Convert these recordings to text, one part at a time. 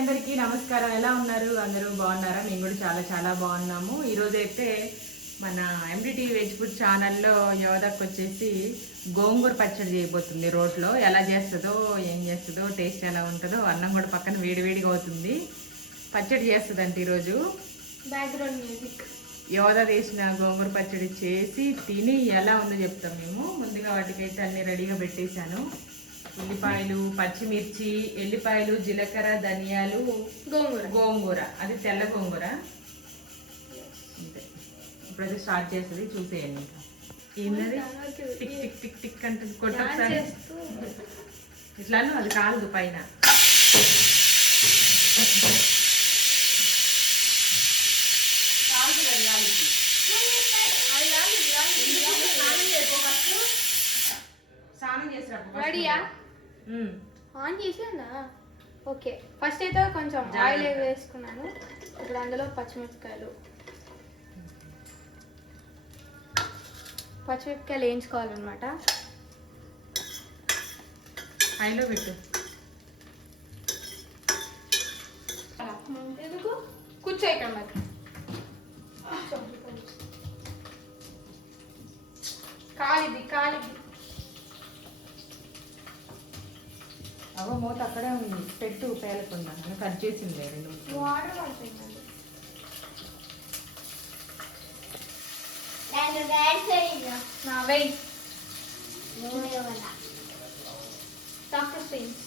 అందరికీ నమస్కారం. ఎలా ఉన్నారు? అందరూ బాగున్నారా? మేము కూడా చాలా చాలా బాగున్నాము. ఈరోజు అయితే మన ఎండిటీ వెజ్ ఫుడ్ ఛానల్లో యోధకు వచ్చేసి గోంగూర పచ్చడి చేయబోతుంది రోట్లో. ఎలా చేస్తుందో ఏం చేస్తుందో టేస్ట్ ఎలా ఉంటుందో అన్నం కూడా పక్కన వేడివేడిగా అవుతుంది. పచ్చడి చేస్తుందంట ఈరోజు. బ్యాక్గ్రౌండ్ మ్యూజిక్ యోధ చేసిన గోంగూర పచ్చడి చేసి తిని ఎలా ఉందో చెప్తాం మేము. ముందుగా వాటికైతే అన్ని రెడీగా పెట్టేశాను. ఉల్లిపాయలు పచ్చిమిర్చి ఎల్లిపాయలు జీలకర్ర ధనియాలు గోంగూర. గోంగూర. అది తెల్ల గోంగూర. అంతే. ఇప్పుడైతే స్టార్ట్ చేస్తుంది చూసేయండి ఏంటది టిక్ టిక్ టిక్ టిక్ అంటుంది. కొట్టు ఒకసారి. చేస్తూ ఇట్లాను అది కాలదు పైన. అది స్నానం చేయకు ఆన్ చేసానా ఓకే. ఫస్ట్ అయితే కొంచెం ఆయిల్. వేసుకున్నాను. ఇప్పుడు అందులో పచ్చిమిరపకాయలు. పచ్చిమిరపకాయలు వేయించుకోవాలన్నమాట. హైలో పెట్టు. ఎందుకు? కూర్చో ఇక్కడ కాలిది కాలిది. అవ్వ మూత అక్కడే ఉంది. పెట్టు పేలకుండా. నేను కట్ చేసింది రెండు వాటర్ పడుతుందండి నా వెయ్యి డాక్టర్ స్ట్రెయిన్స్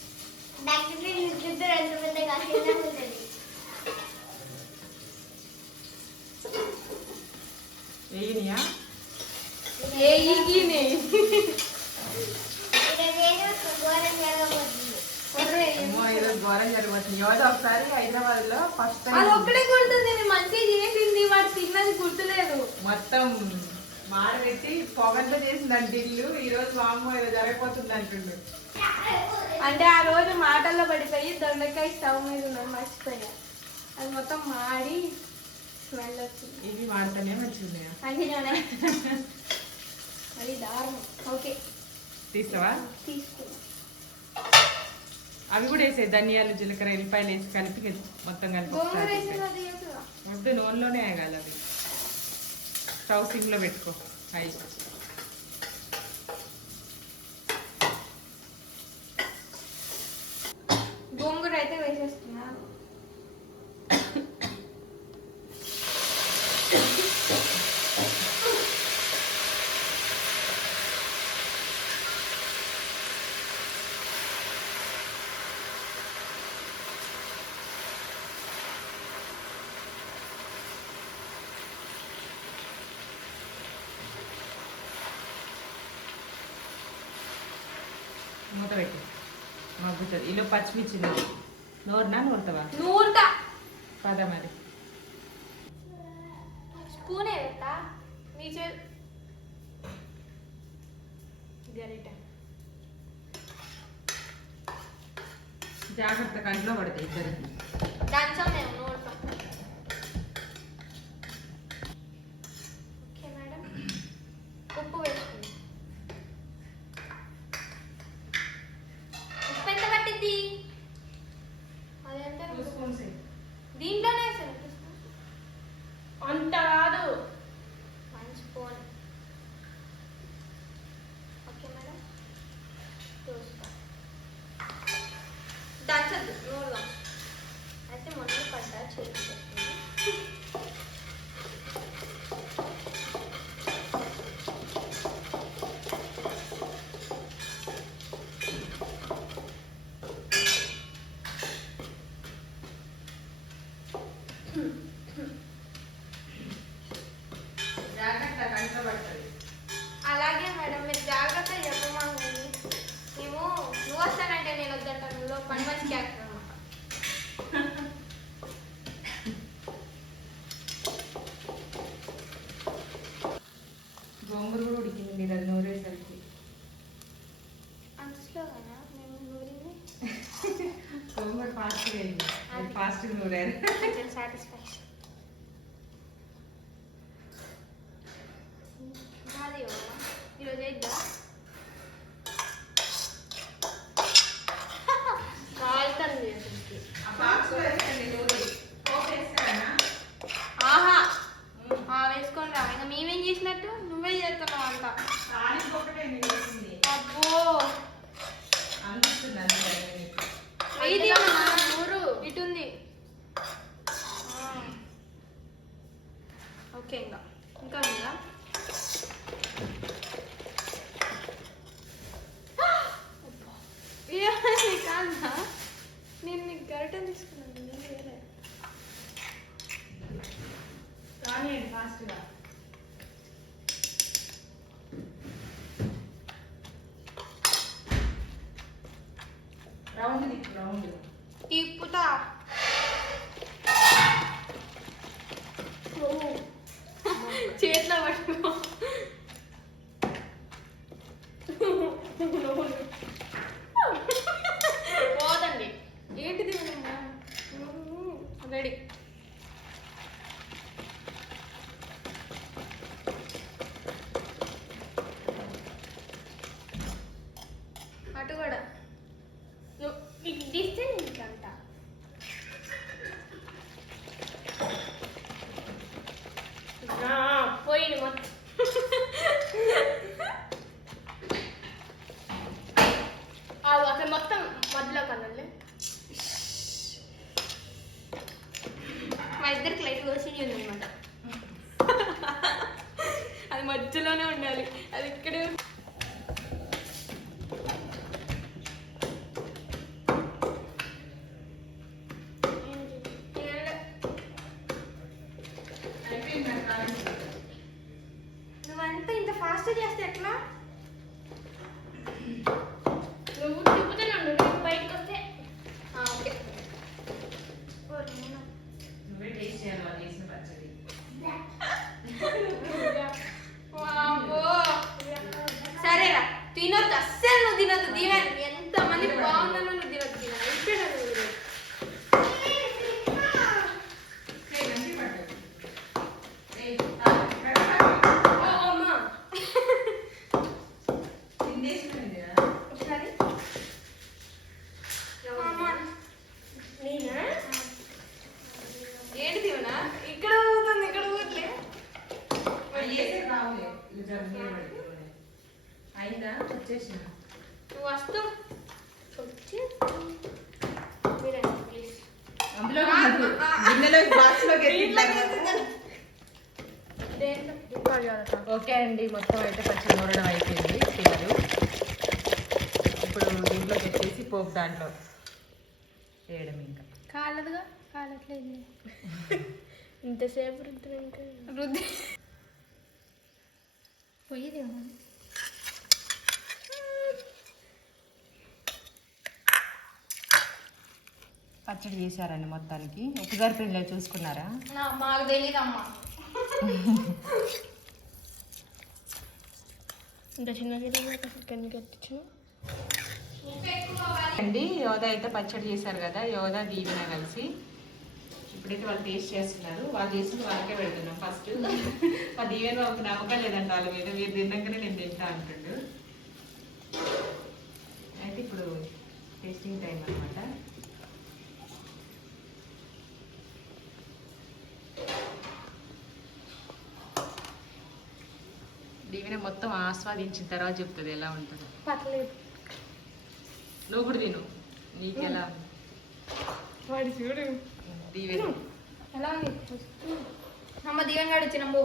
వేయనియా ఏ ఈగిని అమ్మో ఈరోజు ఘోరం జరగబోతుంది యోధ ఒకసారి హైదరాబాద్లో ఫస్ట్ అది టైం ఒక్కడే గుర్తుంది నేను మంచిగా చేసింది వాడు తిన్నది గుర్తులేదు మొత్తం మాడబెట్టి పొగంతా చేసిందంటే ఇల్లు. ఈ రోజు మా అమ్మ ఏదో జరగబోతుంది అంటుండు అంటే ఆ రోజు మాటల్లో పడిపోయి దొండకాయ స్టవ్ మీద ఉన్నది మర్చిపోయా అది మొత్తం మాడి స్మెల్ వచ్చింది ఇవి మాడతానే మంచిగా కంటిన్యూనే అది దారుణం. ఓకే. తీస్తావా? తీసుకున్నాం అవి కూడా వేసే ధనియాలు జీలకర్ర ఎల్లిపాయలు వేసి కలిపి మొత్తం కలిపి. వద్దు నూనెలోనే వేగాలి అవి. స్టవ్ సింగ్లో పెట్టుకో హై మగ్గుతుంది ఇలా పచ్చిమిర్చి నూరు. నూరునా నూరుతావా? నూరుతా. పద మరి. స్పూన్ ఏదైతా నీ చే గరిట. జాగ్రత్త కంట్లో పడతాయి ఇద్దరికి. దంచం మేము నూరుతాం ఓకే మేడం ఉప్పు వేసుకుందాం ఉప్పు ఎంత పట్టిద్ది అదంటే టూ స్పూన్స్ వేయి. దీంట్లోనే వేసాను అంత కాదు one spoon okay madam two spoon దంచద్దు నూరుదాం అయితే మొన్న పడ్డా చేసి కంట్లో పడుతుంది అలాగే మేడం మీరు జాగ్రత్త చెప్పమాకు మేము నువ్వు వస్తానంటే నేను వద్దంటాను నువ్వు పని మంచి క్యారెక్టర్ అనమాట గోంగూర కూడా ఉడికింది మీరు అది నూరేసరికి అంత స్లోగానా మేము నూరింది గోంగూర ఫాస్ట్గా అయింది అది ఫాస్ట్గా నూరారు కొంచెం సాటిస్ఫాక్షన్ నాది ఈరోజు వేద్దా కాలుతుంది అసలుకి ఆ బాక్స్ చూపిస్తుంది అందుకని ఇది ఊరు ఇటుంది ఓకే ఇంకా ఇంకా ఉందా ఏమైంది కాదా నేను నీకు గరిట తీసుకున్నాను కానీ ఫాస్ట్గా రౌండ్ దిక్కు రౌండ్ తిప్పుతా చేతిలో పట్టుకో పోదండి ఏంటిది రెడీ అటు కూడా నువ్వు నీకు తీస్తే నీకంట పోయింది మొత్తం అసలు మొత్తం మధ్యలో కదండి. మా ఇద్దరికి లైట్ వచ్చి ఉంది అనమాట అది మధ్యలోనే ఉండాలి. అది ఇక్కడే ఉంది. నువ్వంతా ఇంత ఫాస్ట్ చేస్తే ఎట్లా నువ్వు తిప్పుతూనే ఉండు నువ్వు బయటకు వస్తే ఆ, ఓకే ఓ, నేను. నువ్వే టేస్ట్ చేయాలి వాళ్ళు చేసిన పచ్చడి వామ్మో. సరేరా తినొద్దు అస్సలు నువ్వు తినొద్దు దీవెన్ ఎంత మంది బాగుందన్న నువ్వు తినొద్దు దీవెన్ ఇప్పుడే నువ్వు తినొద్దు. ఏయ్, మంచి పడ్డది. ఏయ్, ఓ, అమ్మా. తిందేసిపోయింది కదా? ఒకసారి అమ్మా. నేనా ఏంటి దీవెనా ఇక్కడ ఊగుతుంది ఇక్కడ ఊగట్లే అది చేసే రావులే. ఇది జర మీద పడుతుంది. అయిందా వచ్చేసిన నువ్వు వస్తావు వచ్చి అందులో ఓకే అండి మొత్తం అయితే పచ్చడి నూరడం అయిపోయింది పిల్లలు ఇప్పుడు దీంట్లో పెట్టేసి పోపు దాంట్లో వేయడం ఇంకా. కాలదుగా? కాలట్లేదు ఇంతసేపు రుద్దు ఇంకా. రుద్ది. పోయేది పచ్చడి చేశారండి మొత్తానికి. ఉప్పు సరిపోయింది చూసుకున్నారా? మాకు తెలియదమ్మా ఇంకా చిన్న చిన్న కట్టించు. అండి యోధ అయితే పచ్చడి చేశారు కదా యోధ దీవెన కలిసి. ఇప్పుడైతే వాళ్ళు టేస్ట్ చేస్తున్నారు. వాళ్ళు చేసింది వాళ్ళకే పెడుతున్నాం. ఫస్ట్ మా దీవెన బాబుకి నమ్మకం లేదంట వాళ్ళ మీద. మీరు తిన్నాకనే నేను తింటా అంటుండు. అయితే ఇప్పుడు టేస్టింగ్ టైం అనమాట దీవెన మొత్తం ఆస్వాదించిన తర్వాత చెప్తుంది ఎలా ఉంటుందో. పర్లేదు. నువ్వు కూడా తిను. నీకెలా? వాడి చూడు. దీవెన. ఎలా ఉంది? అమ్మ దీవెన్ గాడు వచ్చినమ్ము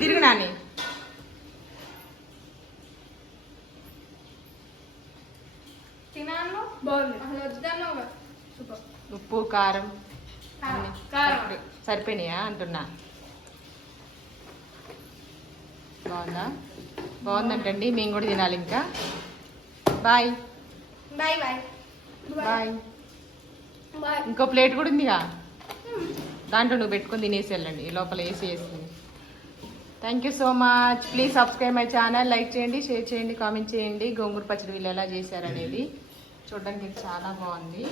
తిరుగు నాని? తినాను బాగుంది. అసలు వద్దన్నావు సూపర్. ఉప్పు కారం కారం. సరిపోయినాయా అంటున్నా. బాగుందా? బాగుందంటండి. మేము కూడా తినాలి ఇంకా. బాయ్. Bye bye. బాయ్. ఇంకో ప్లేట్ కూడా ఉందిగా? దాంట్లో నువ్వు పెట్టుకొని తినేసి వెళ్ళండి. ఈ లోపల వేసి వేసింది thank you so much please subscribe my channel like చేయండి షేర్ చేయండి కామెంట్ చేయండి. గోంగూర పచ్చడి వీళ్ళు ఎలా చేశారనేది. చూడడానికి చాలా బాగుంది.